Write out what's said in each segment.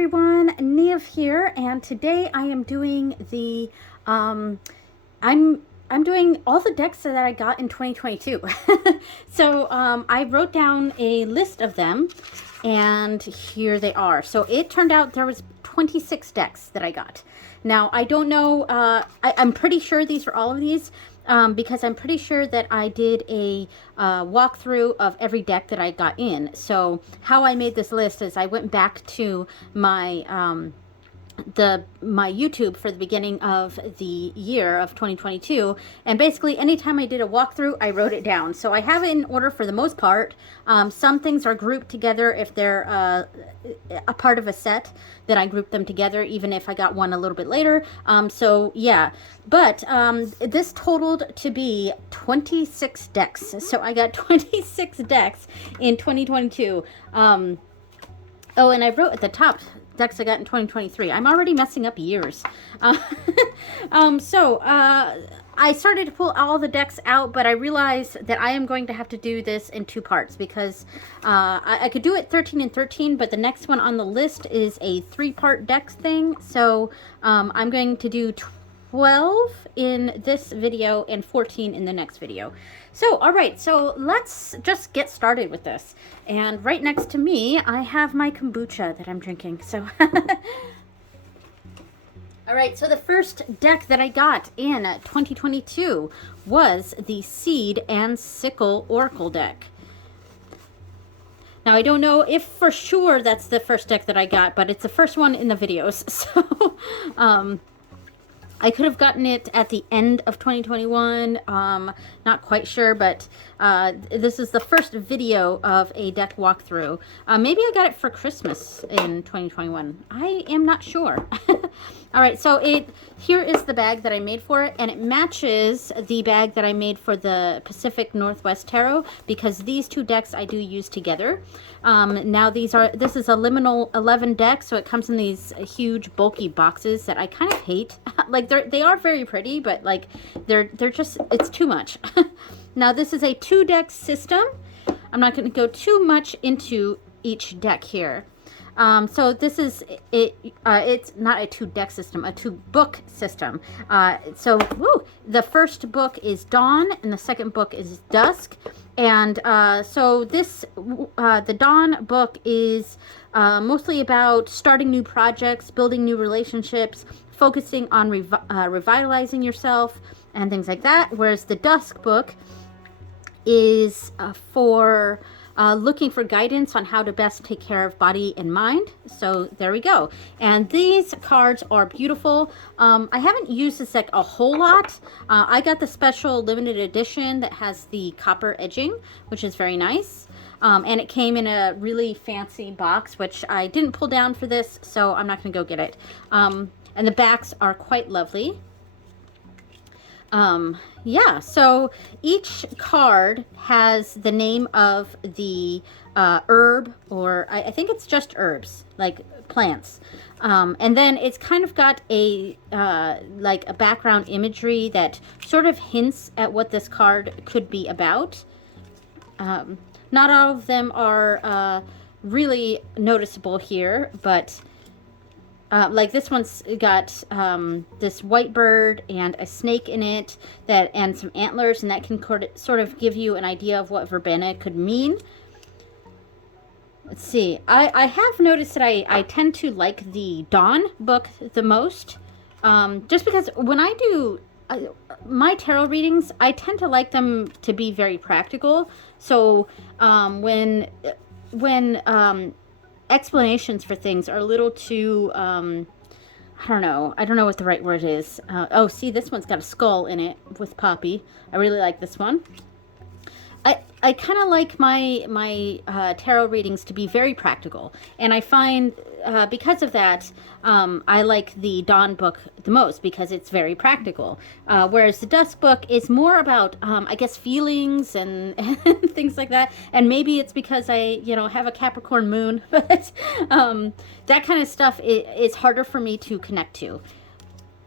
everyone, Nev here, and today I am doing the I'm doing all the decks that I got in 2022. So I wrote down a list of them, and here they are. So it turned out there was 26 decks that I got. Now I don't know. I'm pretty sure these are all of these. Because I'm pretty sure that I did a walkthrough of every deck that I got in. So how I made this list is I went back to my my YouTube for the beginning of the year of 2022, and basically anytime I did a walkthrough I wrote it down. So I have it in order for the most part. Some things are grouped together if they're a part of a set, then I group them together even if I got one a little bit later. So yeah, but this totaled to be 26 decks. So I got 26 decks in 2022. Oh, and I wrote at the top decks I got in 2023. I'm already messing up years. I started to pull all the decks out, but I realized that I am going to have to do this in two parts because I could do it 13 and 13, but the next one on the list is a 3-part decks thing. So I'm going to do 12 in this video and 14 in the next video. So, all right, so let's just get started with this. And right next to me, I have my kombucha that I'm drinking. So, all right, so the first deck that I got in 2022 was the Seed and Sickle Oracle deck. Now, I don't know if for sure that's the first deck that I got, but it's the first one in the videos. So, I could have gotten it at the end of 2021, not quite sure, but this is the first video of a deck walkthrough. Maybe I got it for Christmas in 2021. I am not sure. All right, so here is the bag that I made for it, and it matches the bag that I made for the Pacific Northwest Tarot because these two decks I do use together. Now this is a liminal 11 deck, so it comes in these huge bulky boxes that I kind of hate. Like they are very pretty, but like they're just, it's too much. Now this is a 2-deck system. I'm not going to go too much into each deck here. So this is it. It's not a 2-deck system, a 2-book system. The first book is Dawn, and the second book is Dusk. And so the Dawn book is mostly about starting new projects, building new relationships, focusing on revitalizing yourself and things like that. Whereas the Dusk book is for looking for guidance on how to best take care of body and mind. So there we go. And these cards are beautiful. I haven't used this deck a whole lot. I got the special limited edition that has the copper edging, which is very nice. And it came in a really fancy box, which I didn't pull down for this, so I'm not going to go get it. And the backs are quite lovely. Yeah, so each card has the name of the herb, or I think it's just herbs, like plants. And then it's kind of got a like a background imagery that sort of hints at what this card could be about. Not all of them are really noticeable here, but like this one's got this white bird and a snake in it, and some antlers, and that can sort of give you an idea of what verbena could mean. Let's see. I have noticed that I tend to like the Dawn book the most, just because when I do my tarot readings, I tend to like them to be very practical. So when explanations for things are a little too, I don't know what the right word is. Oh, see, this one's got a skull in it with Poppy. I really like this one. I kind of like my tarot readings to be very practical, and I find because of that I like the Dawn book the most because it's very practical, whereas the Dusk book is more about I guess feelings and things like that. And maybe it's because I have a Capricorn moon, but that kind of stuff is harder for me to connect to.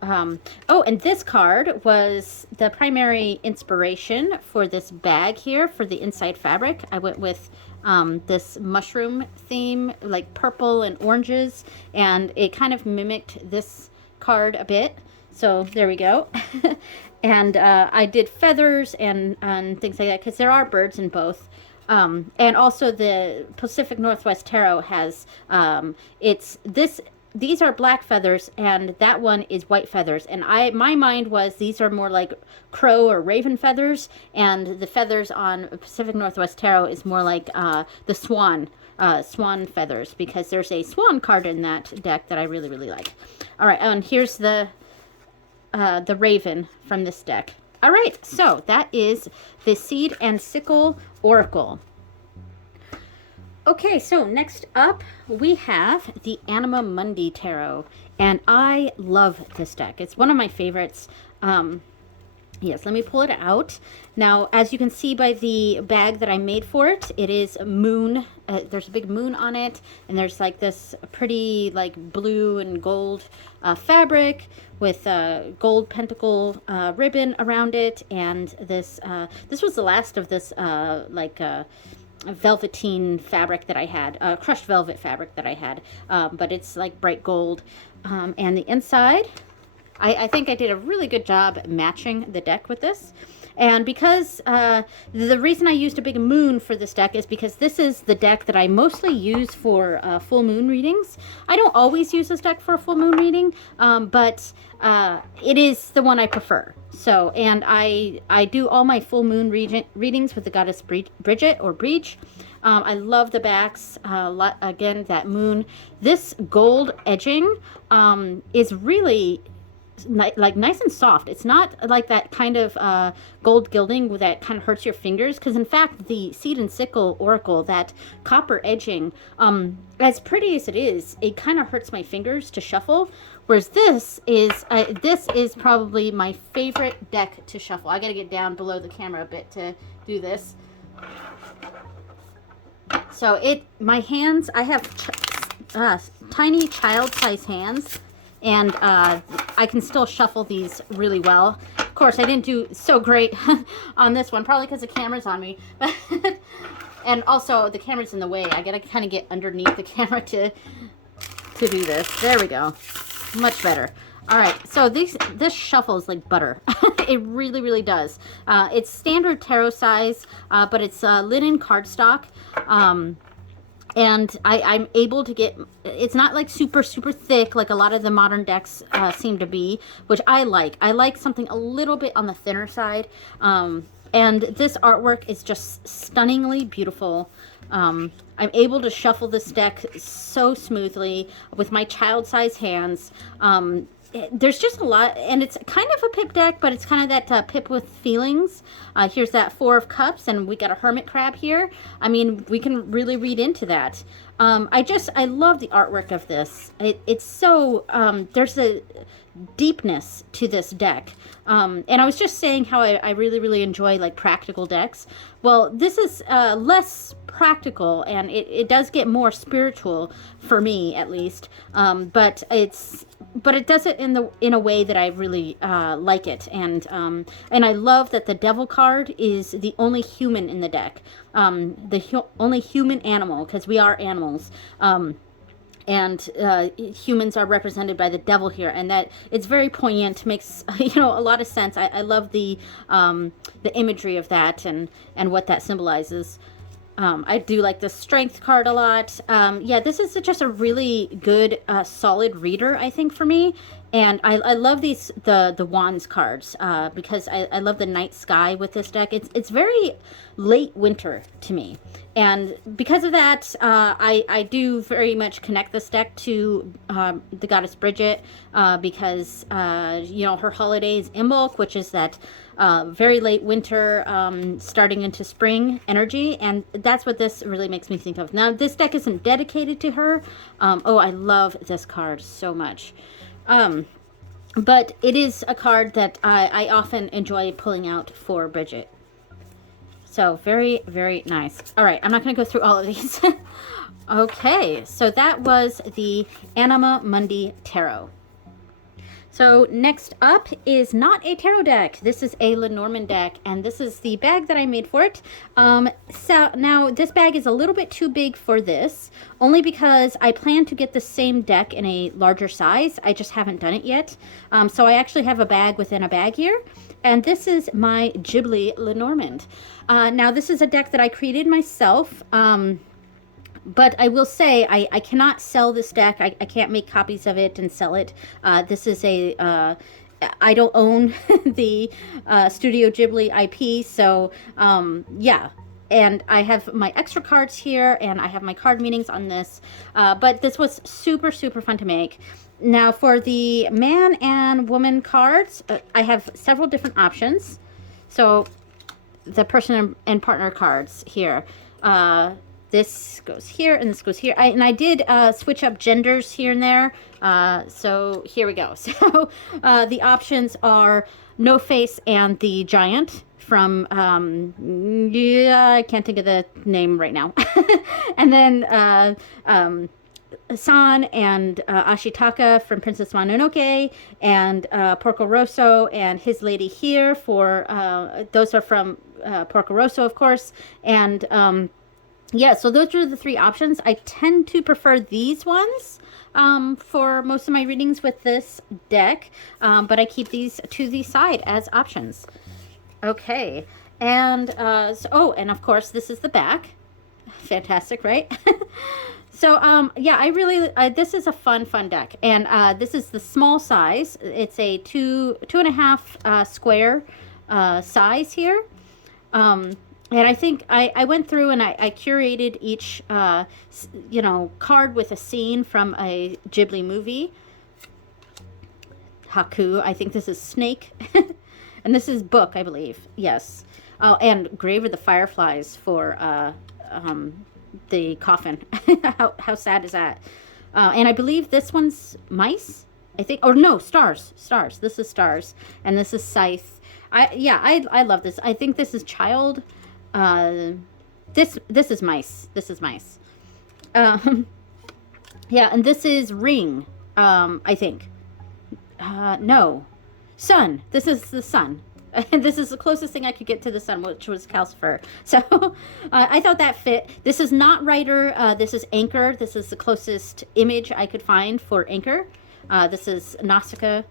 Oh, and this card was the primary inspiration for this bag here for the inside fabric. I went with this mushroom theme, like purple and oranges, and it kind of mimicked this card a bit. So there we go. And I did feathers and things like that because there are birds in both. And also the Pacific Northwest Tarot has, these are black feathers and that one is white feathers. And my mind was these are more like crow or raven feathers, and the feathers on Pacific Northwest Tarot is more like the swan feathers, because there's a swan card in that deck that I really, really like. All right, and here's the raven from this deck. All right, so that is the Seed and Sickle Oracle. Okay, so next up we have the Anima Mundi Tarot, and I love this deck. It's one of my favorites. Yes, let me pull it out. Now, as you can see by the bag that I made for it, it is a moon. There's a big moon on it, and there's like this pretty like blue and gold fabric with gold pentacle ribbon around it, and this was the last of this velveteen fabric that I had, crushed velvet fabric that I had, but it's like bright gold, and the inside, I think I did a really good job matching the deck with this. And because the reason I used a big moon for this deck is because this is the deck that I mostly use for full moon readings. I don't always use this deck for a full moon reading, but it is the one I prefer. So, and I do all my full moon readings with the goddess Bridget or Breach. I love the backs. Again, that moon. This gold edging is really like nice and soft. It's not like that kind of gold gilding that kind of hurts your fingers, because in fact the Seed and Sickle Oracle, that copper edging, as pretty as it is, it kind of hurts my fingers to shuffle, whereas this is probably my favorite deck to shuffle. I gotta get down below the camera a bit to do this. So my hands, I have tiny child-sized hands, and I can still shuffle these really well. Of course, I didn't do so great on this one, probably because the camera's on me. And also, the camera's in the way. I gotta kind of get underneath the camera to do this. There we go. Much better. All right, so this shuffles like butter. It really, really does. It's standard tarot size, but it's linen cardstock. And I'm able to get, it's not like super, super thick like a lot of the modern decks seem to be, which I like. I like something a little bit on the thinner side. And this artwork is just stunningly beautiful. I'm able to shuffle this deck so smoothly with my child-sized hands. There's just a lot, and it's kind of a pip deck, but it's kind of that pip with feelings. Here's that Four of Cups, and we got a hermit crab here. I mean, we can really read into that. I love the artwork of this. It's so, there's a deepness to this deck. And I was just saying how I really, really enjoy like practical decks. Well, this is less practical, and it does get more spiritual for me, at least. But it does it in a way that I really like it, and I love that the Devil card is the only human in the deck, only human animal, because we are animals. And humans are represented by the Devil here, and that it's very poignant, makes a lot of sense. I love the imagery of that and what that symbolizes. I do like the Strength card a lot. Yeah, this is just a really good, solid reader, I think, for me. And I love the Wands cards, because I love the night sky with this deck. It's very late winter to me. And because of that, I do very much connect this deck to the goddess Bridget, because, her holiday is Imbolc, which is that very late winter, starting into spring energy, and that's what this really makes me think of. Now, this deck isn't dedicated to her. Oh, I love this card so much. But it is a card that I often enjoy pulling out for Bridget. So very, very nice. All right, I'm not going to go through all of these. Okay, so that was the Anima Mundi Tarot. So next up is not a tarot deck. This is a Lenormand deck, and this is the bag that I made for it. So now this bag is a little bit too big for this, only because I plan to get the same deck in a larger size. I just haven't done it yet. So I actually have a bag within a bag here, and this is my Ghibli Lenormand. Now this is a deck that I created myself. But I will say, I cannot sell this deck. I can't make copies of it and sell it. This is a, I don't own the Studio Ghibli IP, so yeah. And I have my extra cards here, and I have my card meanings on this. But this was super, super fun to make. Now for the man and woman cards, I have several different options. So the person and partner cards here. This goes here, and this goes here. I did switch up genders here and there. So here we go. So the options are No Face and the Giant from, yeah, I can't think of the name right now. And then San and Ashitaka from Princess Mononoke, and Porco Rosso and his lady here for, those are from Porco Rosso, of course. And yeah, so those are the three options. I tend to prefer these ones for most of my readings with this deck, but I keep these to the side as options. Okay, and oh, and of course this is the back. Fantastic, right? So yeah, I really this is a fun deck, and this is the small size. It's a two and a half square size here. And I think I went through and I curated each, you know, card with a scene from a Ghibli movie. Haku, I think this is Snake. And this is Book, I believe. Yes. Oh, and Grave of the Fireflies for the coffin. How sad is that? And I believe this one's Mice, I think. Or no, Stars. Stars. This is Stars. And this is Scythe. I love this. I think this is Child. This is Mice. This is Mice. Yeah, and this is Ring. I think. No, Sun. This is the Sun. This is the closest thing I could get to the Sun, which was Calcifer. So I thought that fit. This is not Rider. This is Anchor. This is the closest image I could find for Anchor. This is Nausicaa.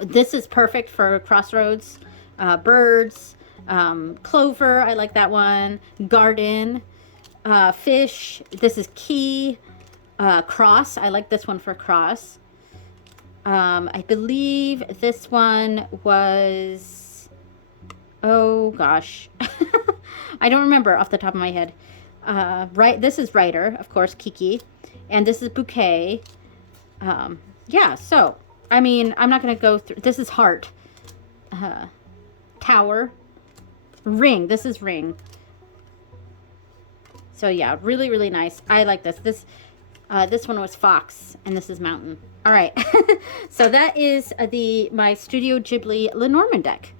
This is perfect for Crossroads. Birds. Clover, I like that one. Garden, Fish, this is Key, Cross, I like this one for Cross. I believe this one was, oh gosh, I don't remember off the top of my head. Right, this is Rider, of course, Kiki, and this is Bouquet. Yeah, so, I mean, I'm not going to go through, this is Heart, Tower, Ring. This is Ring. So yeah, really, really nice. I like this. This one was Fox, and this is Mountain. All right. So that is my Studio Ghibli Lenormand deck.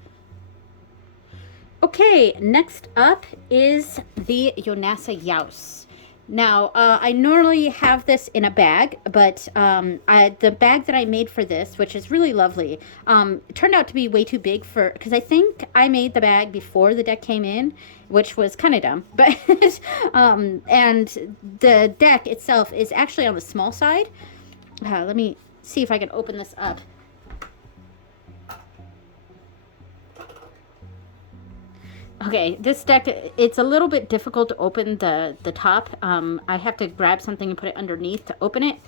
Okay, next up is the Jonasa Jaus. Now, I normally have this in a bag, but the bag that I made for this, which is really lovely, turned out to be way too big for, because I think I made the bag before the deck came in, which was kind of dumb. But and the deck itself is actually on the small side. Let me see if I can open this up. Okay, this deck, it's a little bit difficult to open the top. I have to grab something and put it underneath to open it.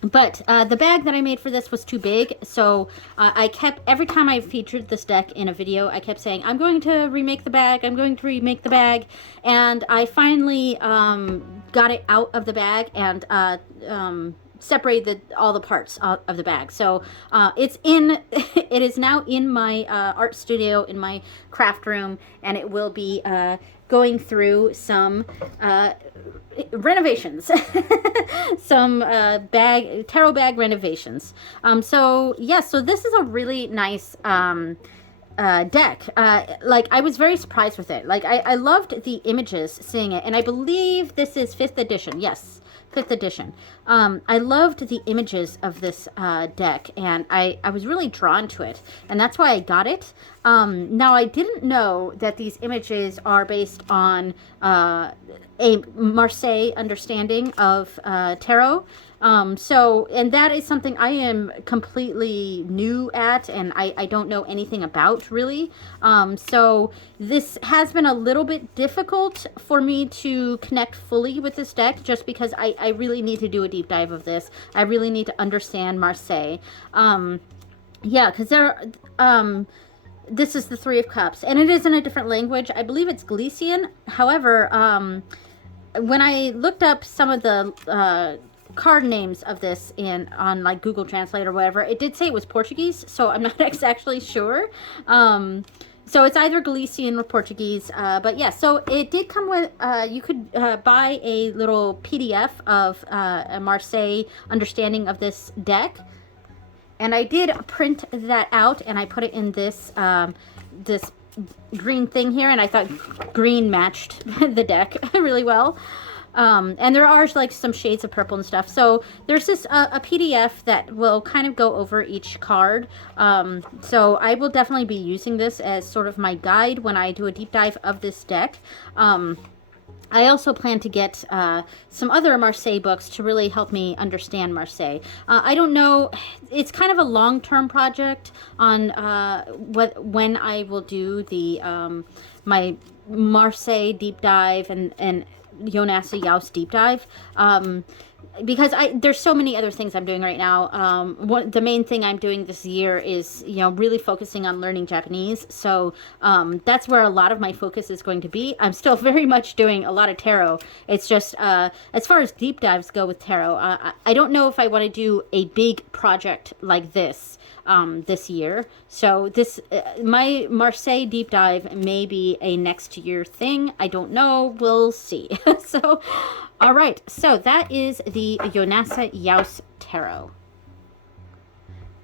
But the bag that I made for this was too big, so I kept, every time I featured this deck in a video, I kept saying, I'm going to remake the bag, I'm going to remake the bag, and I finally got it out of the bag and separated all the parts of the bag. So it is now in my art studio, in my craft room, and it will be going through some renovations, some tarot bag renovations. So yeah, so this is a really nice deck. Like, I was very surprised with it. Like, I loved the images, seeing it, and I believe this is 5th edition. Yes, 5th edition. I loved the images of this deck, and I was really drawn to it, and that's why I got it. Now, I didn't know that these images are based on a Marseille understanding of tarot. And that is something I am completely new at, and I don't know anything about, really. So this has been a little bit difficult for me to connect fully with this deck, just because I really need to do a deep dive of this. I really need to understand Marseille. Yeah, because this is the Three of Cups, and it is in a different language. I believe it's Galician. However, when I looked up some of the card names of this on like Google Translate or whatever, it did say it was Portuguese, so I'm not exactly sure. So it's either Galician or Portuguese, but yeah, so it did come with, you could buy a little PDF of a Marseille understanding of this deck. And I did print that out, and I put it in this this green thing here, and I thought green matched the deck really well. And there are like some shades of purple and stuff. So there's this a PDF that will kind of go over each card. So I will definitely be using this as sort of my guide when I do a deep dive of this deck. I also plan to get some other Marseille books to really help me understand Marseille. I don't know, it's kind of a long-term project on when I will do the my Marseille deep dive and Jonasa Jaus deep dive. Because there's so many other things I'm doing right now. The main thing I'm doing this year is, really focusing on learning Japanese. So that's where a lot of my focus is going to be. I'm still very much doing a lot of tarot. It's just, as far as deep dives go with tarot, I don't know if I want to do a big project like this this year. So my Marseille deep dive may be a next year thing. I don't know. We'll see. So... all right, so that is the Jonasa Jaus Tarot.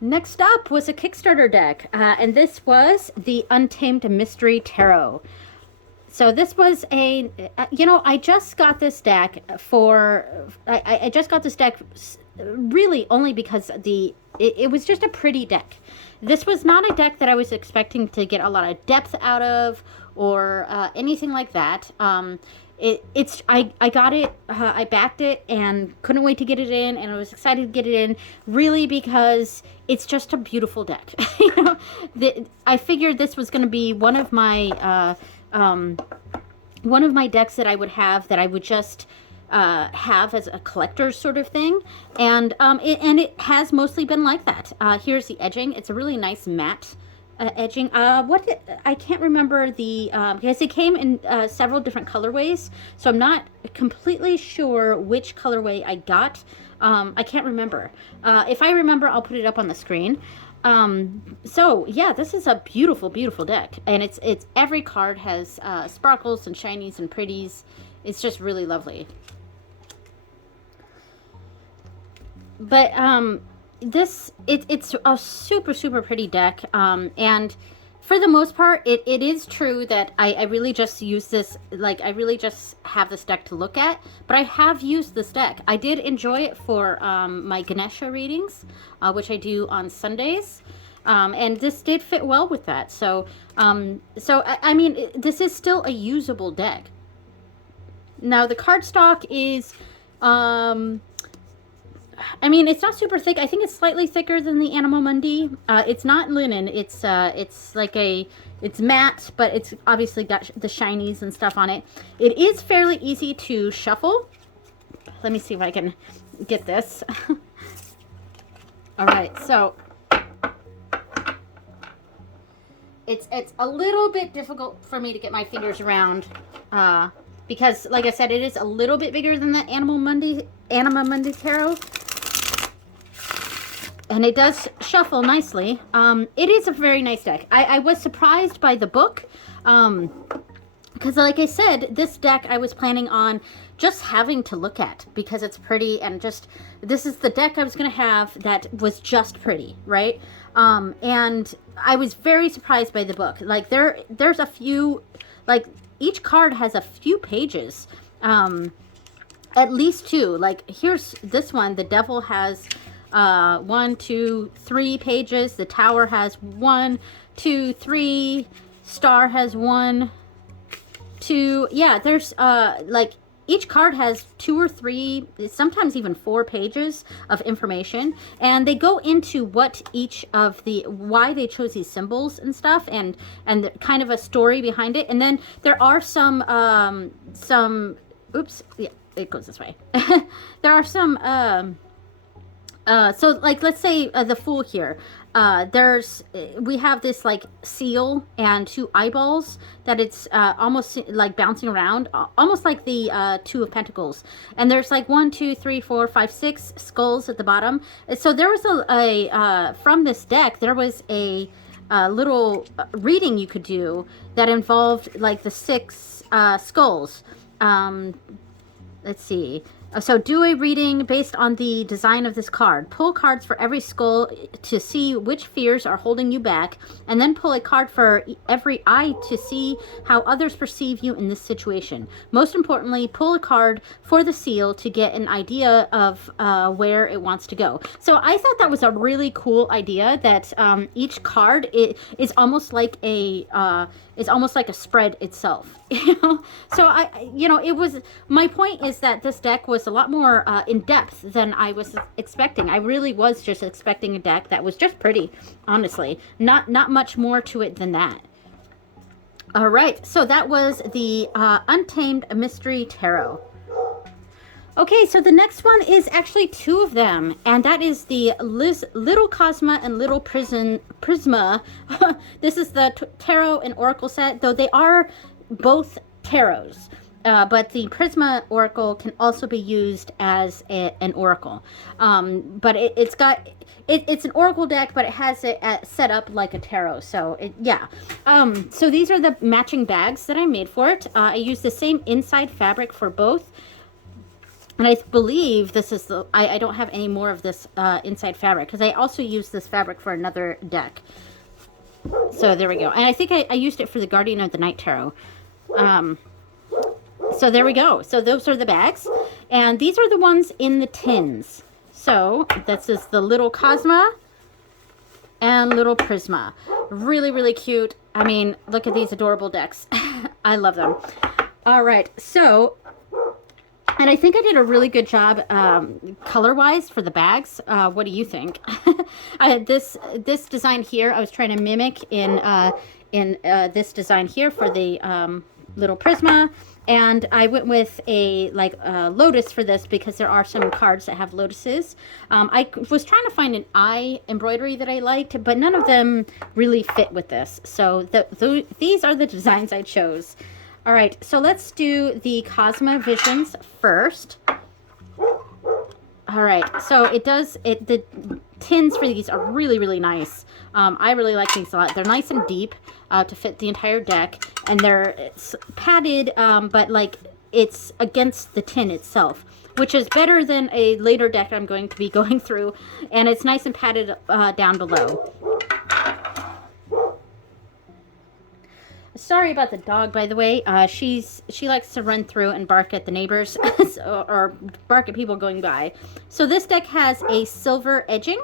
Next up was a Kickstarter deck, and this was the Untamed Mystery Tarot. So this was I just got this deck I just got this deck really only because it was just a pretty deck. This was not a deck that I was expecting to get a lot of depth out of or anything like that. I got it, I backed it and couldn't wait to get it in, and I was excited to get it in really because it's just a beautiful deck. I figured this was going to be one of my decks that I would have, that I would just have as a collector's sort of thing, and it has mostly been like that. Here's the edging. It's a really nice matte edging. I can't remember because it came in several different colorways, so I'm not completely sure which colorway I got. I can't remember. If I remember, I'll put it up on the screen. So yeah, this is a beautiful, beautiful deck, and it's every card has sparkles and shinies and pretties. It's just really lovely. But it's a super, super pretty deck, and for the most part, it is true that I really just use this, like, I really just have this deck to look at, but I have used this deck. I did enjoy it for my Ganesha readings, which I do on Sundays, and this did fit well with that. So I mean, this is still a usable deck. Now, the cardstock is... I mean, it's not super thick. I think it's slightly thicker than the Anima Mundi. It's not linen. It's matte, but it's obviously got the shinies and stuff on it. It is fairly easy to shuffle. Let me see if I can get this. All right, so it's a little bit difficult for me to get my fingers around because, like I said, it is a little bit bigger than the Anima Mundi Tarot. And it does shuffle nicely. It is a very nice deck. I was surprised by the book. Because like I said, this deck I was planning on just having to look at because it's pretty, and just, this is the deck I was going to have that was just pretty, right? And I was very surprised by the book. Like, there's a few, like, each card has a few pages. at least 2. Like, here's this one. The Devil has 1, 2, 3 pages. The Tower has 1, 2, 3. Star has 1, 2. Yeah, there's like each card has 2 or 3, sometimes even 4 pages of information, and they go into what each of why they chose these symbols and stuff, and kind of a story behind it. And then there are some oops, yeah, it goes this way. There are some so like, let's say the Fool here. We have this like seal and 2 eyeballs that it's almost like bouncing around, almost like the 2 of Pentacles. And there's like 1, 2, 3, 4, 5, 6 skulls at the bottom. So there was from this deck, there was a little reading you could do that involved like the 6 skulls. Let's see. So do a reading based on the design of this card. Pull cards for every skull to see which fears are holding you back, and then pull a card for every eye to see how others perceive you in this situation. Most importantly, pull a card for the seal to get an idea of where it wants to go. So I thought that was a really cool idea, that each card is almost like a spread itself. So it was, my point is that this deck was a lot more in depth than I was expecting. I really was just expecting a deck that was just pretty, honestly. Not much more to it than that. All right, so that was the Untamed Mystery Tarot. Okay, so the next one is actually 2 of them, and that is the Little Cosma and Little Prisma. This is the Tarot and Oracle set, though they are both tarots. But the Prisma Oracle can also be used as an Oracle. But it's an Oracle deck, but it has it set up like a tarot. So yeah. So these are the matching bags that I made for it. I used the same inside fabric for both. And I believe this is I don't have any more of this inside fabric, because I also used this fabric for another deck. So there we go. And I think I used it for the Guardian of the Night Tarot. So there we go. So those are the bags. And these are the ones in the tins. So this is the Little Cosma and Little Prisma. Really, really cute. I mean, look at these adorable decks. I love them. All right. So, and I think I did a really good job color-wise for the bags. What do you think? This design here, I was trying to mimic in this design here for the Little Prisma. And I went with a lotus for this, because there are some cards that have lotuses. I was trying to find an eye embroidery that I liked, but none of them really fit with this. So these are the designs I chose. All right, so let's do the Cosma Visions first. All right, so the tins for these are really, really nice. I really like these a lot. They're nice and deep to fit the entire deck, and it's padded, but like it's against the tin itself, which is better than a later deck I'm going to be going through, and it's nice and padded down below. Sorry about the dog, by the way. She likes to run through and bark at the neighbors or bark at people going by. So this deck has a silver edging,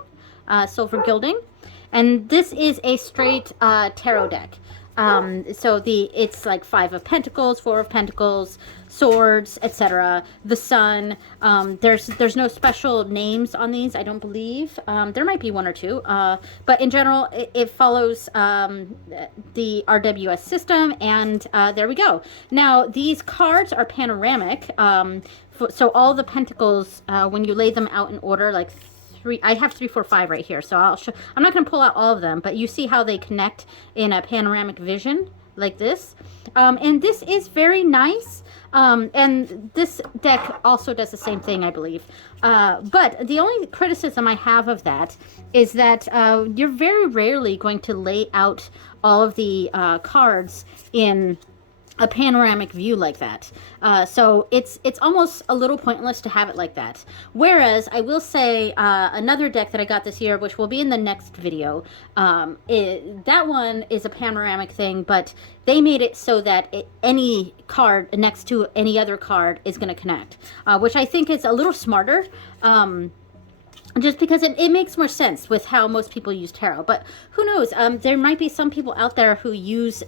silver gilding, and this is a straight tarot deck. So it's like 5 of Pentacles, 4 of Pentacles, Swords, etc. The Sun. There's no special names on these, I don't believe. There might be 1 or 2, but in general, it follows the RWS system, and there we go. Now, these cards are panoramic, so all the Pentacles, when you lay them out in order, like I have 3, 4, 5 right here, so I'm not going to pull out all of them, but you see how they connect in a panoramic vision like this. And this is very nice. And this deck also does the same thing, I believe. But the only criticism I have of that is that you're very rarely going to lay out all of the cards in a panoramic view like that. So it's almost a little pointless to have it like that. Whereas I will say another deck that I got this year, which will be in the next video, that one is a panoramic thing, but they made it so that any card next to any other card is going to connect, which I think is a little smarter. Just because it makes more sense with how most people use tarot. But who knows? There might be some people out there who use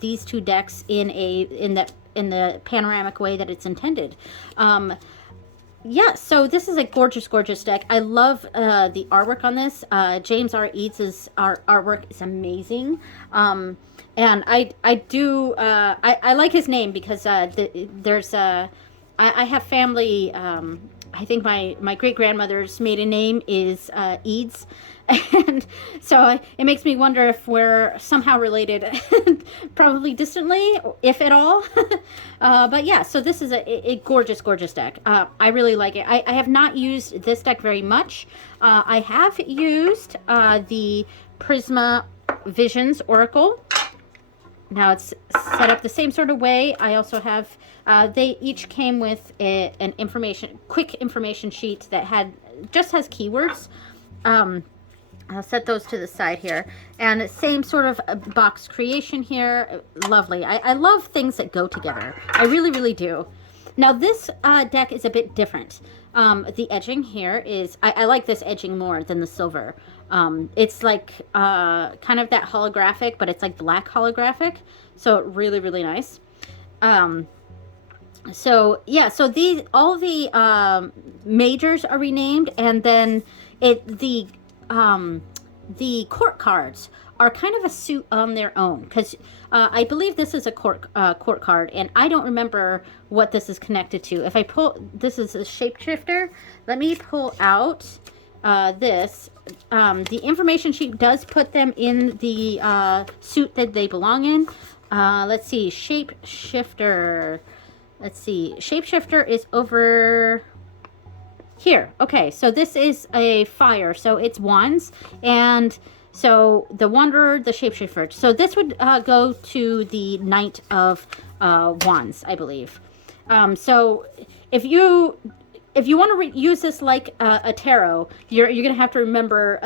these two decks in the panoramic way that it's intended. Yeah, so this is a gorgeous, gorgeous deck. I love the artwork on this. James R. Eads' artwork is amazing. And I like his name because I have family. I think my great-grandmother's maiden name is Eads, and so it makes me wonder if we're somehow related, probably distantly, if at all. But yeah, so this is a gorgeous, gorgeous deck. I really like it. I have not used this deck very much. I have used the Prisma Visions Oracle. Now it's set up the same sort of way. I also have, they each came with an quick information sheet that just has keywords. I'll set those to the side here. And same sort of box creation here. Lovely. I love things that go together. I really, really do. Now this deck is a bit different. The edging here is, I like this edging more than the silver. It's like kind of that holographic, but it's like black holographic. So really, really nice. So yeah, so all the majors are renamed, and then the court cards are kind of a suit on their own, because I believe this is a court card, and I don't remember what this is connected to. If I pull, this is a shapeshifter. Let me pull out this. The information sheet does put them in the suit that they belong in. Let's see, shapeshifter. Let's see, shapeshifter is over here. Okay, so this is a fire, so it's wands, and so the wanderer, the shapeshifter. So this would go to the knight of wands, I believe. So if you want to use this like a tarot, you're going to have to remember,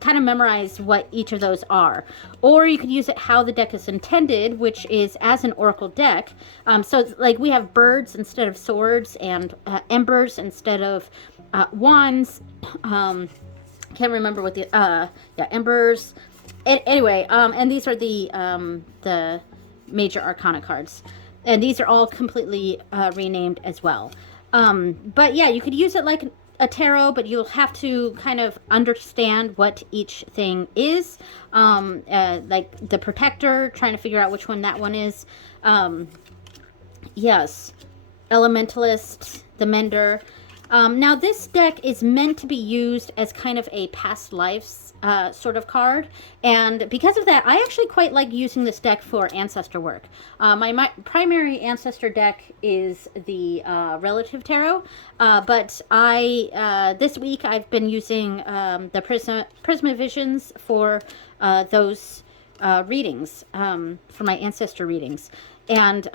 kind of memorize what each of those are. Or you could use it how the deck is intended, which is as an oracle deck. So it's like we have birds instead of swords, and embers instead of wands. Can't remember what the, yeah, embers. Anyway, and these are the major arcana cards. And these are all completely renamed as well. But yeah, you could use it like a tarot, but you'll have to kind of understand what each thing is. Like the protector, trying to figure out which one that one is. Yes, elementalist, the mender. Now this deck is meant to be used as kind of a past lives sort of card, and because of that, I actually quite like using this deck for ancestor work. My primary ancestor deck is the Relative Tarot, but this week I've been using the Prisma Visions for those readings, for my ancestor readings. And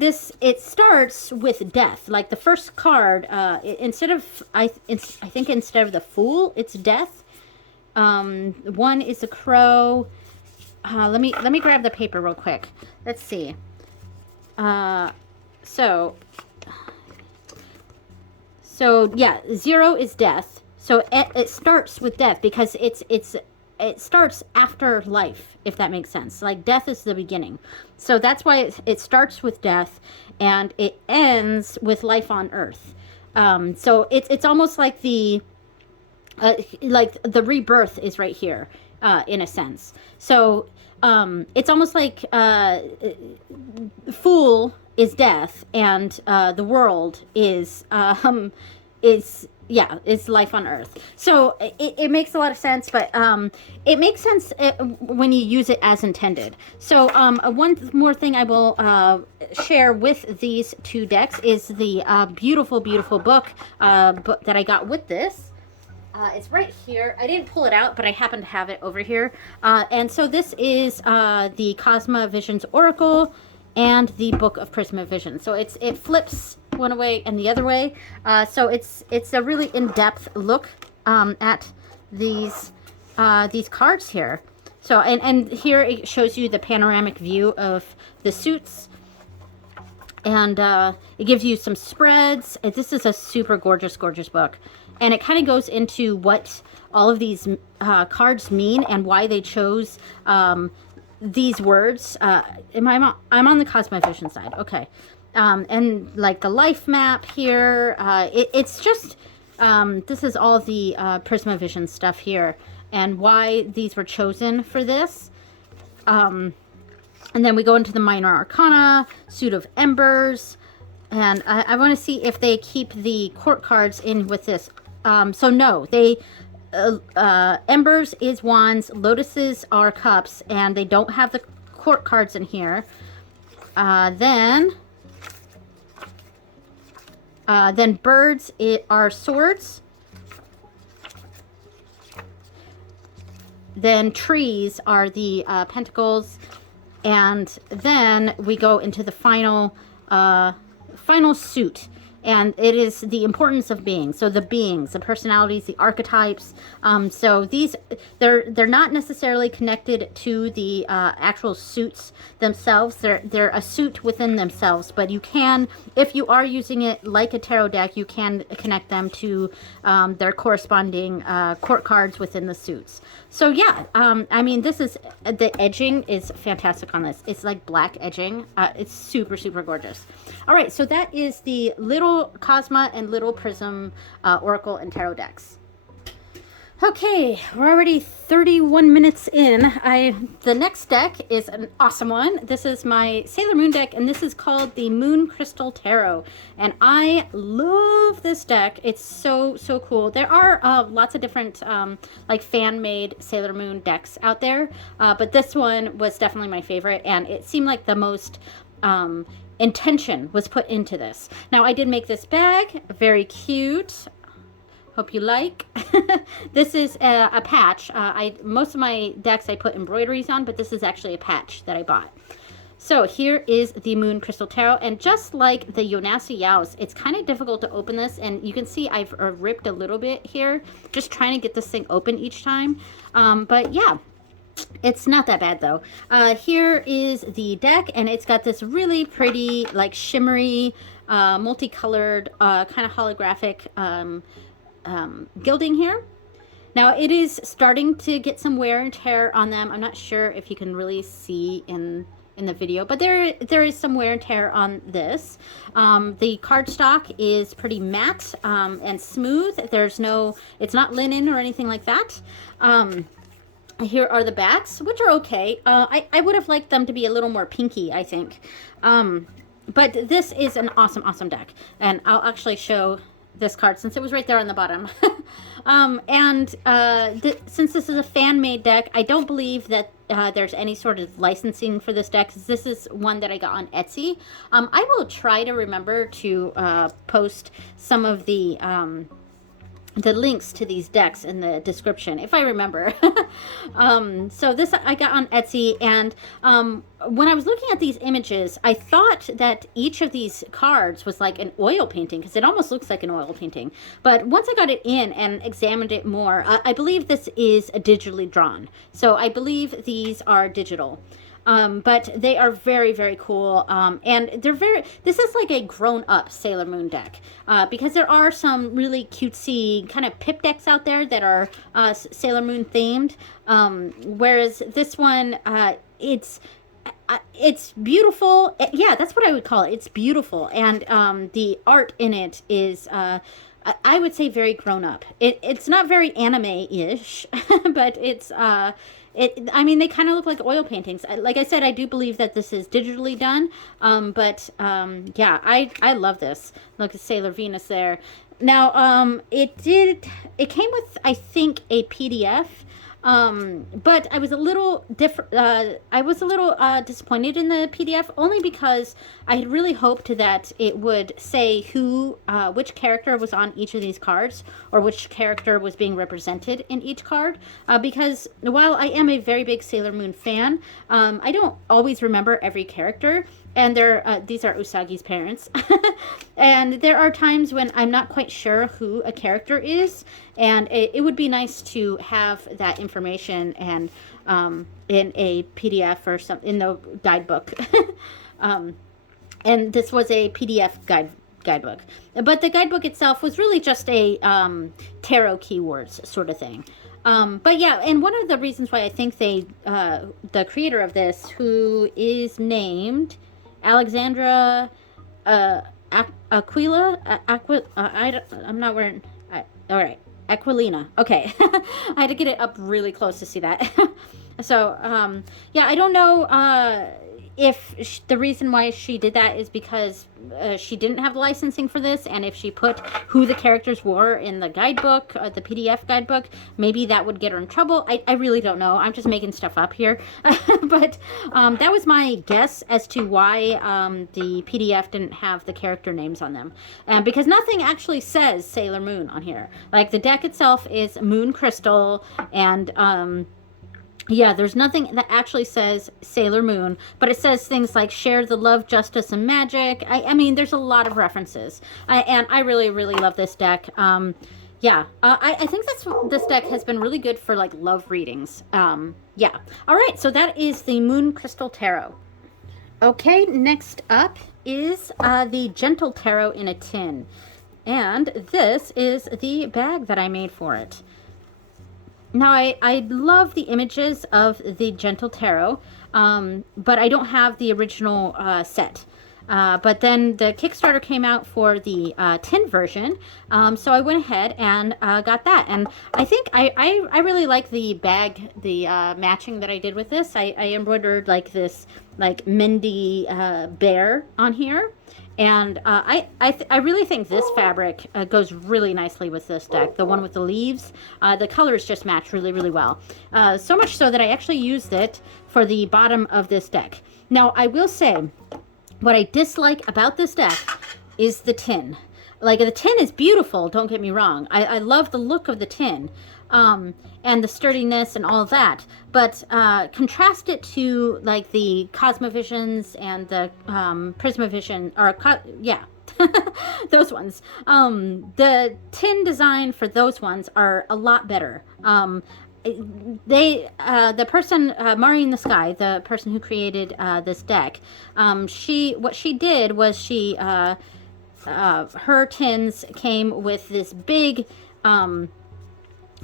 this, it starts with death. Like the first card, instead of, I think instead of the Fool, it's death. One is a crow. Let me grab the paper real quick. Let's see. So yeah, 0 is death. So it starts with death because it starts after life, if that makes sense. Like death is the beginning. So that's why it starts with death and it ends with life on earth. So it's almost like the rebirth is right here, in a sense. So it's almost like Fool is death, and the world is life on earth. So it makes a lot of sense, but it makes sense when you use it as intended. So one more thing I will share with these two decks is the beautiful, beautiful book that I got with this. It's right here. I didn't pull it out, but I happen to have it over here. And so this is the Cosma Visions Oracle. and the Book of Prisma Vision. So it flips one way and the other way. So it's a really in-depth look at these cards here. So and here it shows you the panoramic view of the suits, and it gives you some spreads. This is a super gorgeous book, and it kind of goes into what all of these cards mean and why they chose these words. I'm on the Cosma Vision side, okay. And like the life map here, it's just this is all the Prisma Vision stuff here and why these were chosen for this. And then we go into the Minor Arcana, Suit of Embers, and I want to see if they keep the court cards in with this. So no, they Embers is wands, lotuses are cups, and they don't have the court cards in here. Then birds are swords. Then trees are the pentacles, and then we go into the final suit. And it is the importance of being. So the beings, the personalities, the archetypes. So these, they're not necessarily connected to the actual suits themselves. They're a suit within themselves. But you can, if you are using it like a tarot deck, you can connect them to their corresponding court cards within the suits. So yeah, I mean, this is, the edging is fantastic on this. It's like black edging. It's super, super gorgeous. All right, so that is the Little Cosma and Little Prism Oracle and Tarot decks. Okay, we're already 31 minutes in. The next deck is an awesome one. This is my Sailor Moon deck, and this is called the Moon Crystal Tarot. And I love this deck. It's so, so cool. There are lots of different like fan-made Sailor Moon decks out there, but this one was definitely my favorite, and it seemed like the most intention was put into this. Now, I did make this bag. Very cute. Hope you like. This is a patch. Most of my decks I put embroideries on, but this is actually a patch that I bought. So here is the Moon Crystal Tarot, and just like the Jonasa Jaus, it's kind of difficult to open this, and you can see I've ripped a little bit here, just trying to get this thing open each time. But yeah, it's not that bad though. Here is the deck, and it's got this really pretty, like shimmery, multicolored, kind of holographic gilding here. Now it is starting to get some wear and tear on them. I'm not sure if you can really see in the video, but there is some wear and tear on this. The cardstock is pretty matte and smooth. It's not linen or anything like that. Here are the backs, which are okay. I would have liked them to be a little more pinky, I think. But this is an awesome, awesome deck, and I'll actually show this card since it was right there on the bottom. Since this is a fan-made deck, I don't believe that there's any sort of licensing for this deck, because this is one that I got on Etsy. I will try to remember to post some of the links to these decks in the description, if I remember. So this I got on Etsy, and when I was looking at these images, I thought that each of these cards was like an oil painting, because it almost looks like an oil painting. But once I got it in and examined it more, I believe this is digitally drawn. So I believe these are digital. But they are very, very cool. And this is like a grown-up Sailor Moon deck, because there are some really cutesy kind of pip decks out there that are Sailor Moon themed. Whereas this one, it's beautiful. Yeah, that's what I would call it. It's beautiful. And the art in it is, I would say, very grown up. It's not very anime-ish, but it's, I mean, they kind of look like oil paintings. Like I said, I do believe that this is digitally done. Yeah, I love this. Look at Sailor Venus there. Now, it came with, I think, a PDF. But I was a little disappointed in the PDF, only because I had really hoped that it would say which character was on each of these cards, or which character was being represented in each card. Because while I am a very big Sailor Moon fan, I don't always remember every character. and these are Usagi's parents. And there are times when I'm not quite sure who a character is, and it would be nice to have that information and in a PDF or some in the guidebook. And this was a PDF guidebook, but the guidebook itself was really just a tarot keywords sort of thing. But yeah, and one of the reasons why I think the creator of this, who is named Alexandra I'm not wearing. All right, Aquilina. Okay, I had to get it up really close to see that. So yeah, I don't know if the reason why she did that is because she didn't have the licensing for this, and if she put who the characters were in the guidebook, the PDF guidebook, maybe that would get her in trouble. I really don't know. I'm just making stuff up here. But that was my guess as to why the PDF didn't have the character names on them. Because nothing actually says Sailor Moon on here. Like, the deck itself is Moon Crystal, and yeah, there's nothing that actually says Sailor Moon, but it says things like share the love, justice, and magic. I mean, there's a lot of references. And I really, really love this deck. Yeah, I think this deck has been really good for, like, love readings. Yeah. All right, so that is the Moon Crystal Tarot. Okay, next up is the Gentle Tarot in a tin. And this is the bag that I made for it. Now, I love the images of the Gentle Tarot, but I don't have the original set. But then the Kickstarter came out for the tin version, so I went ahead and got that. And I think I really like the bag, the matching that I did with this. I embroidered like this like Mundi bear on here. And I really think this fabric goes really nicely with this deck. The one with the leaves, the colors just match really, really well. So much so that I actually used it for the bottom of this deck. Now, I will say, what I dislike about this deck is the tin. Like, the tin is beautiful, don't get me wrong. I love the look of the tin. And the sturdiness and all that, but contrast it to like the Cosma Visions and the Prisma Vision, or yeah, those ones. The tin design for those ones are a lot better. The person, Mari in the Sky, the person who created this deck, what she did was her tins came with this big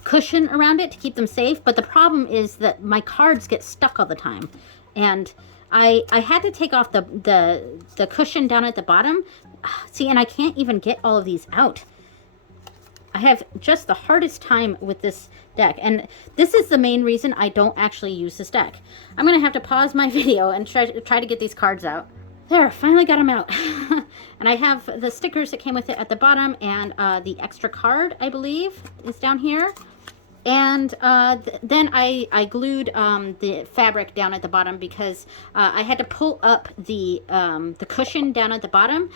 cushion around it to keep them safe, but the problem is that my cards get stuck all the time, and I had to take off the cushion down at the bottom. See, and I can't even get all of these out. I have just the hardest time with this deck, and this is the main reason I don't actually use this deck. I'm gonna have to pause my video and try to get these cards out. There, finally got them out. And I have the stickers that came with it at the bottom, and the extra card, I believe, is down here. And then I glued the fabric down at the bottom because I had to pull up the cushion down at the bottom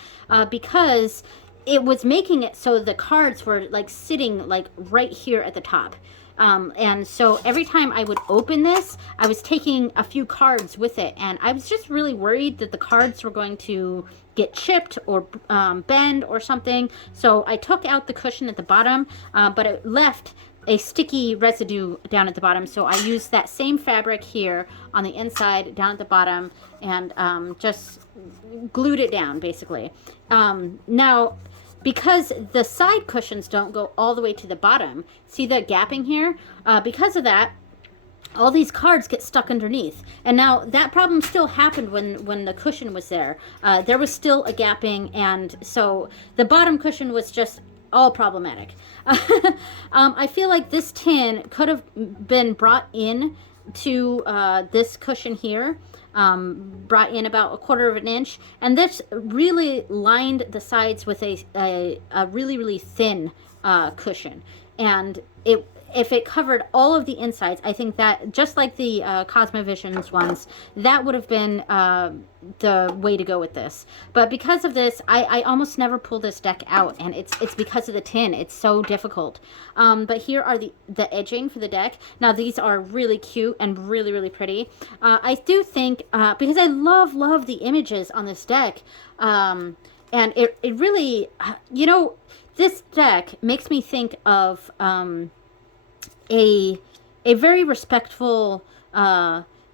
because it was making it so the cards were like sitting like right here at the top. And so every time I would open this, I was taking a few cards with it, and I was just really worried that the cards were going to get chipped or bend or something. So I took out the cushion at the bottom, but it left a sticky residue down at the bottom, so I used that same fabric here on the inside down at the bottom and just glued it down basically. Now, because the side cushions don't go all the way to the bottom, see the gapping here? Because of that, all these cards get stuck underneath. And now that problem still happened when the cushion was there. There was still a gapping, and so the bottom cushion was just all problematic. I feel like this tin could have been brought in to this cushion here, brought in about 1/4 of an inch, and this really lined the sides with a really, really thin cushion, and if it covered all of the insides, I think that, just like the Cosma Visions ones, that would have been the way to go with this. But because of this, I almost never pull this deck out, and it's because of the tin. It's so difficult. But here are the edging for the deck. Now, these are really cute and really, really pretty. I do think, because I love the images on this deck, and it really, you know, this deck makes me think of a very respectful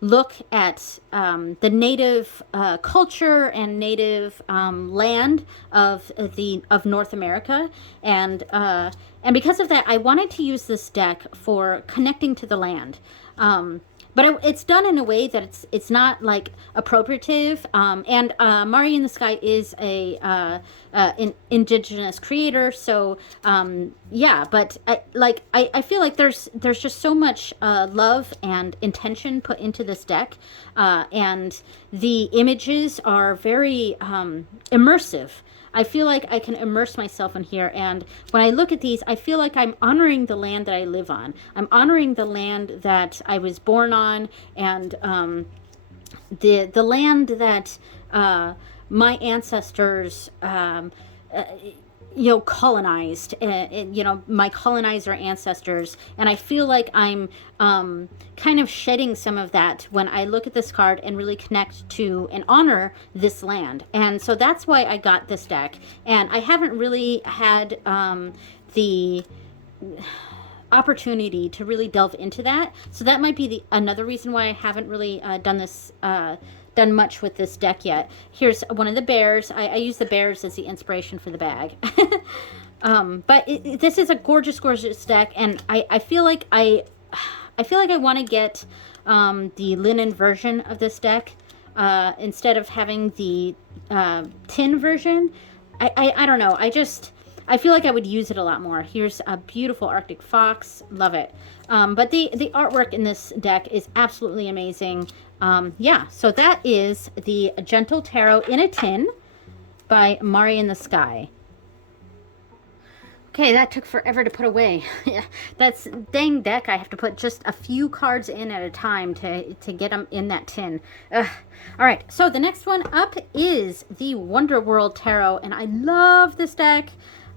look at the native culture and native land of North America, and because of that, I wanted to use this deck for connecting to the land. But it's done in a way that it's not like appropriative. And Mari in the Sky is an indigenous creator, so yeah. But I feel like there's just so much love and intention put into this deck, and the images are very immersive. I feel like I can immerse myself in here, and when I look at these, I feel like I'm honoring the land that I live on. I'm honoring the land that I was born on, and the land that my ancestors you know, colonized, you know, my colonizer ancestors. And I feel like I'm kind of shedding some of that when I look at this card and really connect to and honor this land. And so that's why I got this deck. And I haven't really had the opportunity to really delve into that. So that might be another reason why I haven't really done much with this deck yet. Here's one of the bears. I use the bears as the inspiration for the bag. But this is a gorgeous deck, and I feel like I want to get the linen version of this deck instead of having the tin version. I don't know. I feel like I would use it a lot more. Here's a beautiful Arctic fox. Love it. But the artwork in this deck is absolutely amazing. Yeah, so that is the Gentle Tarot in a Tin by Mari in the Sky. Okay, that took forever to put away. That's dang deck. I have to put just a few cards in at a time to get them in that tin. Ugh. All right, so the next one up is the Wonder World Tarot, and I love this deck.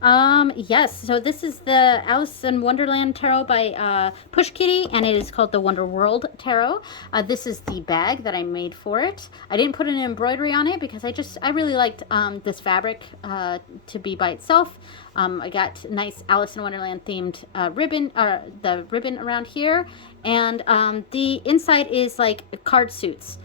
Yes, so this is the Alice in Wonderland Tarot by Push Kitty, and it is called the Wonder World Tarot. This is the bag that I made for it. I didn't put an embroidery on it because I really liked this fabric to be by itself. I got nice Alice in Wonderland themed ribbon, the ribbon around here, and the inside is like card suits.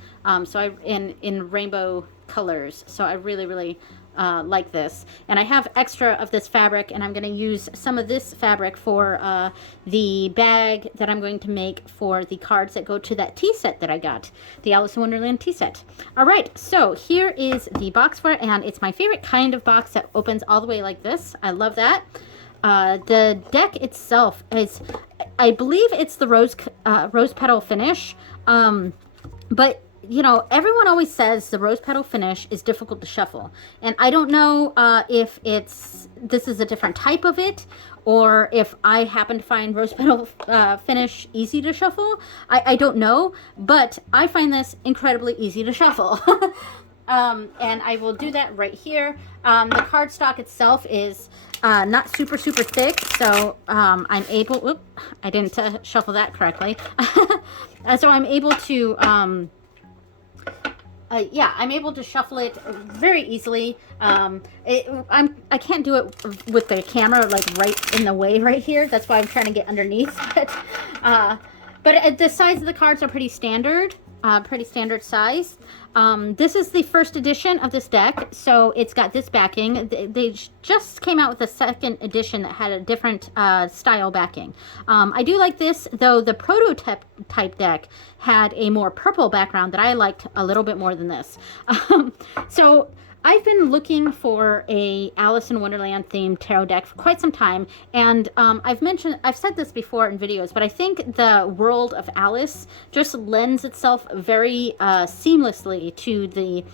So in rainbow colors. So I really like this, and I have extra of this fabric, and I'm going to use some of this fabric for the bag that I'm going to make for the cards that go to that tea set that I got, the Alice in Wonderland tea set. All right, so here is the box for it, and it's my favorite kind of box that opens all the way like this. I love that. The deck itself is, I believe it's the rose petal finish, but you know, everyone always says the rose petal finish is difficult to shuffle, and I don't know if this is a different type of it, or if I happen to find rose petal finish easy to shuffle. I don't know, but I find this incredibly easy to shuffle. And I will do that right here. The cardstock itself is not super thick, so I'm able, whoop, I didn't shuffle that correctly. So I'm able to yeah, I'm able to shuffle it very easily. I can't do it with the camera like right in the way right here. That's why I'm trying to get underneath. But the size of the cards are pretty standard size. This is the first edition of this deck, so it's got this backing. They just came out with a second edition that had a different style backing. I do like this, though the prototype deck had a more purple background that I liked a little bit more than this. So I've been looking for a Alice in Wonderland themed tarot deck for quite some time, and I've said this before in videos, but I think the world of Alice just lends itself very seamlessly to the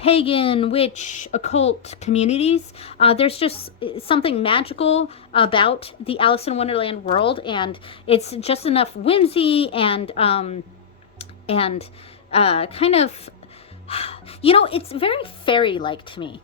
pagan, witch, occult communities. There's just something magical about the Alice in Wonderland world, and it's just enough whimsy and kind of, you know, it's very fairy-like to me.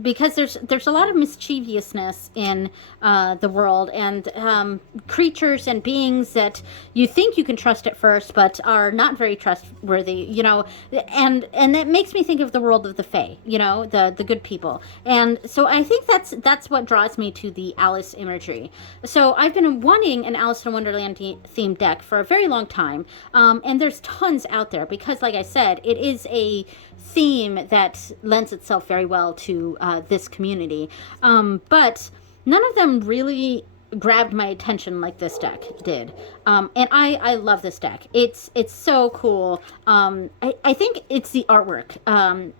Because there's a lot of mischievousness in the world, and creatures and beings that you think you can trust at first, but are not very trustworthy. You know, and that makes me think of the world of the Fae. You know, the good people. And so I think that's what draws me to the Alice imagery. So I've been wanting an Alice in Wonderland themed deck for a very long time, and there's tons out there because, like I said, it is a theme that lends itself very well to this community, but none of them really grabbed my attention like this deck did, and I love this deck. It's so cool. I think it's the artwork.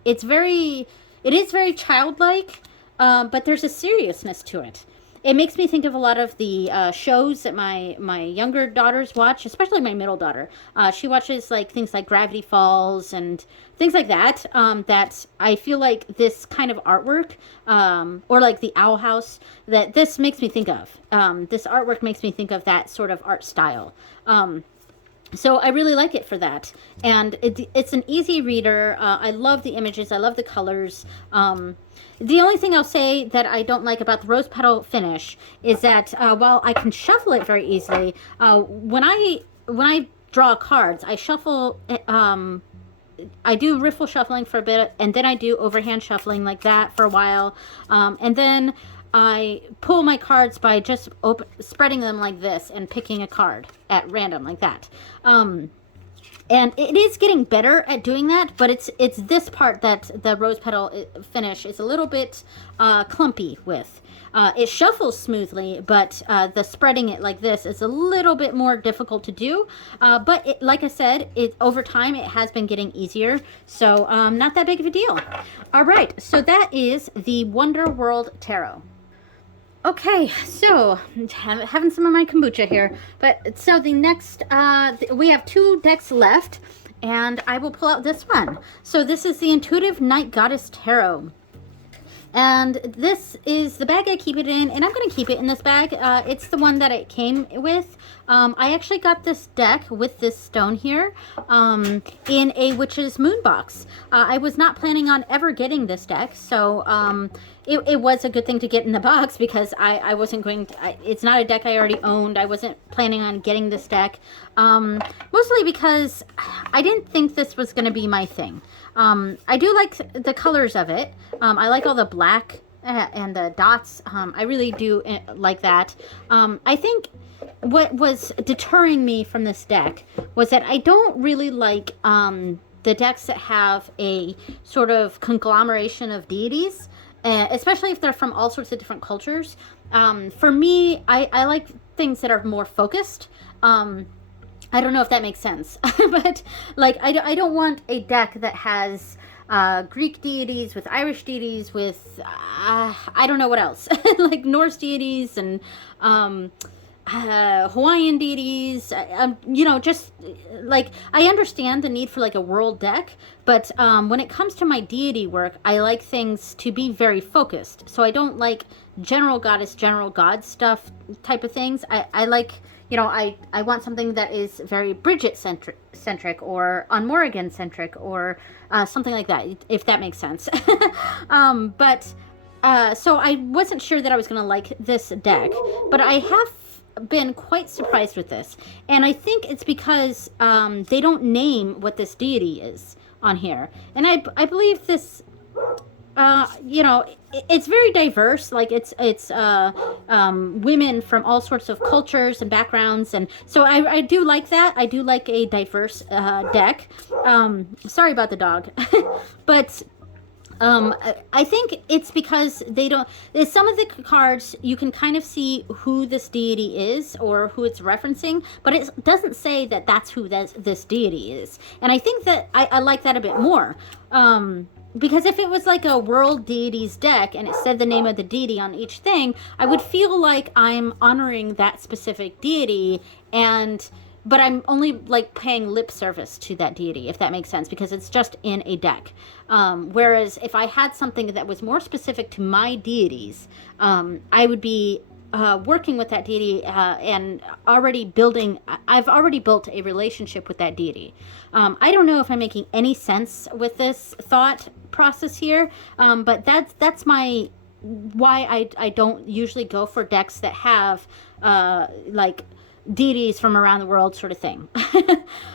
It is very childlike, but there's a seriousness to it. It makes me think of a lot of the shows that my younger daughters watch, especially my middle daughter. She watches like things like Gravity Falls and things like that. That I feel like this kind of artwork, or like the Owl House, that this makes me think of. This artwork makes me think of that sort of art style. So I really like it for that. And it's an easy reader. I love the images. I love the colors. The only thing I'll say that I don't like about the rose petal finish is that while I can shuffle it very easily, when I draw cards, I shuffle. I do riffle shuffling for a bit, and then I do overhand shuffling like that for a while, and then I pull my cards by just spreading them like this and picking a card at random like that. And it is getting better at doing that, but it's this part that the rose petal finish is a little bit clumpy with. It shuffles smoothly, but the spreading it like this is a little bit more difficult to do. But like I said, over time it has been getting easier, so not that big of a deal. All right, so that is the Wonder World Tarot. Okay, so having some of my kombucha here, but so the next, we have 2 decks left, and I will pull out this one. So this is the Intuitive Night Goddess Tarot. And this is the bag I keep it in, and I'm going to keep it in this bag. It's the one that it came with. I actually got this deck with this stone here in a Witch's Moon box. I was not planning on ever getting this deck, so it was a good thing to get in the box because I wasn't going to, it's not a deck I already owned. I wasn't planning on getting this deck, mostly because I didn't think this was going to be my thing. I do like the colors of it. I like all the black and the dots. I really do like that. I think what was deterring me from this deck was that I don't really like the decks that have a sort of conglomeration of deities, especially if they're from all sorts of different cultures. For me, I like things that are more focused. I don't know if that makes sense, but like I don't want a deck that has Greek deities with Irish deities with I don't know what else, like Norse deities and Hawaiian deities. You know, just like I understand the need for like a world deck, but when it comes to my deity work, I like things to be very focused. So I don't like general goddess, general god stuff type of things. I like, you know, I want something that is very Bridget centric or on Morrigan centric or something like that, if that makes sense. So I wasn't sure that I was going to like this deck, but I have been quite surprised with this. And I think it's because they don't name what this deity is on here. And I believe this, you know, it's very diverse. Like it's women from all sorts of cultures and backgrounds, and so I do like that. I do like a diverse deck. Sorry about the dog, but I think it's because they don't. Some of the cards you can kind of see who this deity is or who it's referencing, but it doesn't say that that's who this deity is. And I think that I like that a bit more. Because if it was like a world deities deck and it said the name of the deity on each thing, I would feel like I'm honoring that specific deity and but I'm only like paying lip service to that deity, if that makes sense, because it's just in a deck. Whereas if I had something that was more specific to my deities, I would be working with that deity and already building. I've already built a relationship with that deity. I don't know if I'm making any sense with this thought process here, but that's my why I don't usually go for decks that have like deities from around the world sort of thing.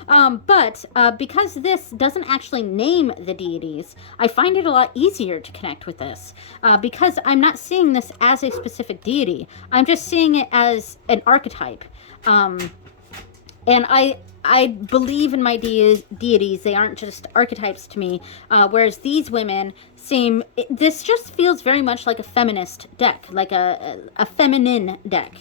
But because this doesn't actually name the deities, I find it a lot easier to connect with this because I'm not seeing this as a specific deity. I'm just seeing it as an archetype. And I believe in my deities. They aren't just archetypes to me. Whereas these women seem, this just feels very much like a feminist deck, like a feminine deck.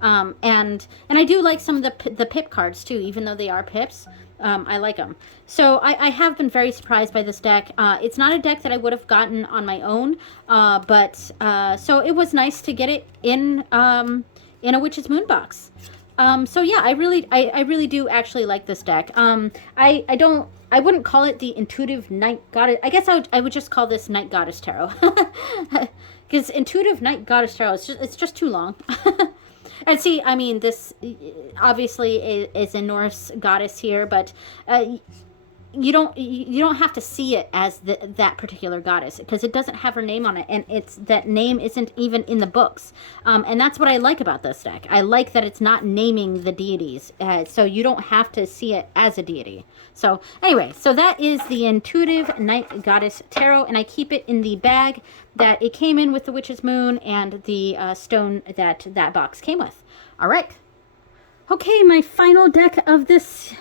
And I do like some of the pip cards too, even though they are pips. I like them. So I have been very surprised by this deck. It's not a deck that I would have gotten on my own, but so it was nice to get it in a Witch's Moon box. So yeah, I really do actually like this deck. I wouldn't call it the Intuitive Night Goddess. I guess I would just call this Night Goddess Tarot. Because Intuitive Night Goddess Tarot, it's just too long. And see, I mean, this obviously is a Norse goddess here, but you don't have to see it as that particular goddess because it doesn't have her name on it, and that name isn't even in the books. And that's what I like about this deck. I like that it's not naming the deities, so you don't have to see it as a deity. So anyway, so that is the Intuitive Night Goddess Tarot, and I keep it in the bag that it came in with the Witch's Moon and the stone that box came with. All right. Okay, my final deck of this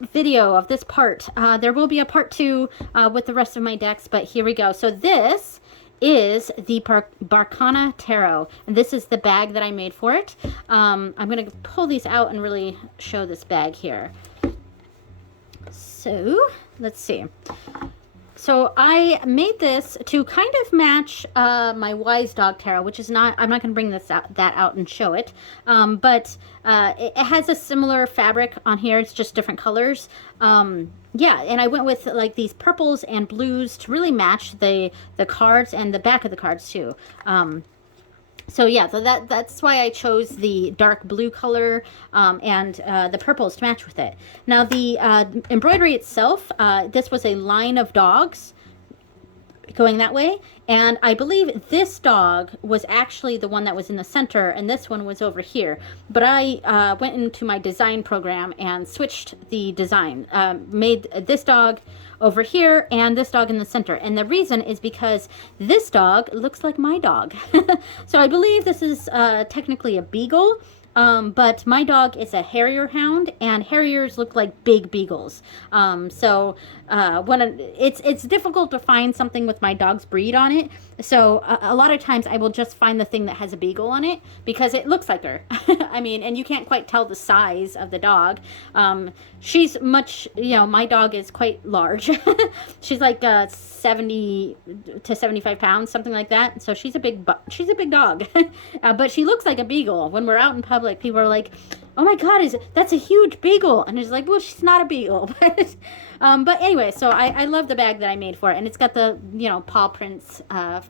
video, of this part. There will be a part 2 with the rest of my decks, but here we go. So this is the Barkana Tarot, and this is the bag that I made for it. I'm going to pull these out and really show this bag here. So let's see. So I made this to kind of match my Wise Dog Tarot, which is not, I'm not going to bring that out and show it, but it has a similar fabric on here. It's just different colors. Yeah, and I went with like these purples and blues to really match the cards and the back of the cards too. So yeah, so that's why I chose the dark blue color and the purples to match with it. Now the embroidery itself, this was a line of dogs going that way, and I believe this dog was actually the one that was in the center, and this one was over here. But I went into my design program and switched the design, made this dog over here and this dog in the center, and the reason is because this dog looks like my dog. So I believe this is technically a beagle, but my dog is a Harrier hound, and Harriers look like big beagles. So when it's difficult to find something with my dog's breed on it. So a lot of times I will just find the thing that has a beagle on it because it looks like her. I mean, and you can't quite tell the size of the dog. She's much, my dog is quite large. She's like 70 to 75 pounds, something like that. So she's a big dog. But she looks like a beagle. When we're out in public, people are like, "Oh my God, that's a huge beagle?" And it's like, well, she's not a beagle. But anyway, so I love the bag that I made for it, and it's got the paw prints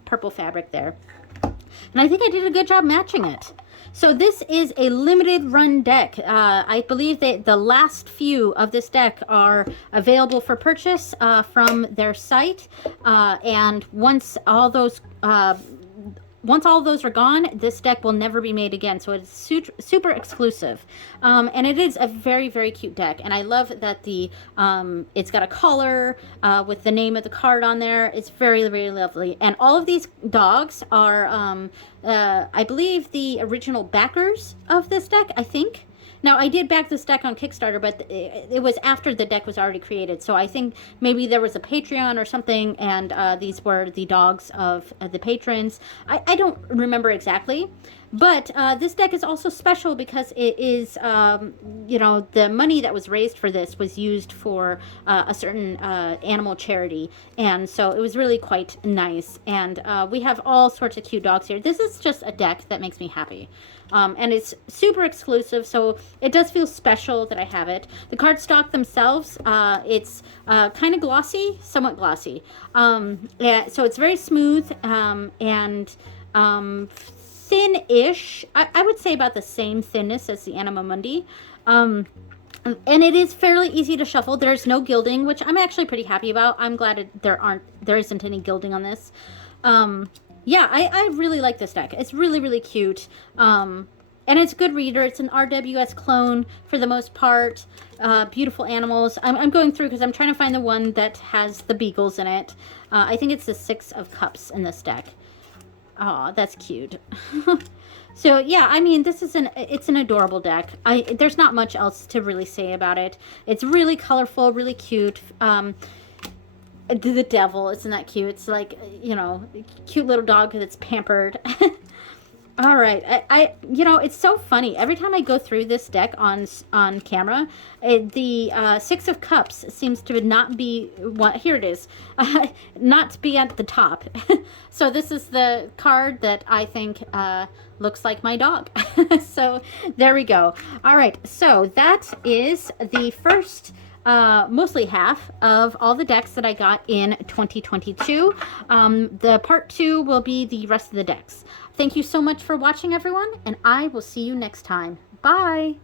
purple fabric there, and I think I did a good job matching it. So this is a limited run deck. I believe that the last few of this deck are available for purchase from their site, and once all those are gone, this deck will never be made again. So it's super exclusive. And it is a very, very cute deck. And I love that it's got a collar with the name of the card on there. It's very, very lovely. And all of these dogs are, I believe, the original backers of this deck, I think. Now, I did back this deck on Kickstarter, but it was after the deck was already created. So I think maybe there was a Patreon or something, and these were the dogs of the patrons. I don't remember exactly. But this deck is also special because it is, you know, the money that was raised for this was used for a certain animal charity. And so it was really quite nice. And we have all sorts of cute dogs here. This is just a deck that makes me happy. And it's super exclusive, so it does feel special that I have it. The cardstock themselves, it's kind of glossy, somewhat glossy. Yeah, so it's very smooth and thin-ish. I would say about the same thinness as the Anima Mundi. And it is fairly easy to shuffle. There's no gilding, which I'm actually pretty happy about. I'm glad there isn't any gilding on this. Yeah, I really like this deck. It's really, really cute. And it's a good reader. It's an RWS clone for the most part. Beautiful animals. I'm going through because I'm trying to find the one that has the beagles in it. I think it's the Six of Cups in this deck. Oh, that's cute. So yeah, I mean, it's an adorable deck. There's not much else to really say about it. It's really colorful, really cute. The devil, isn't that cute? It's like, you know, cute little dog that's pampered. All right, you know, it's so funny. Every time I go through this deck on camera, the Six of Cups seems to not be what. Here it is, not to be at the top. So this is the card that I think looks like my dog. So there we go. All right, so that is the first. Mostly half of all the decks that I got in 2022. The part 2 will be the rest of the decks. Thank you so much for watching, everyone, and I will see you next time. Bye!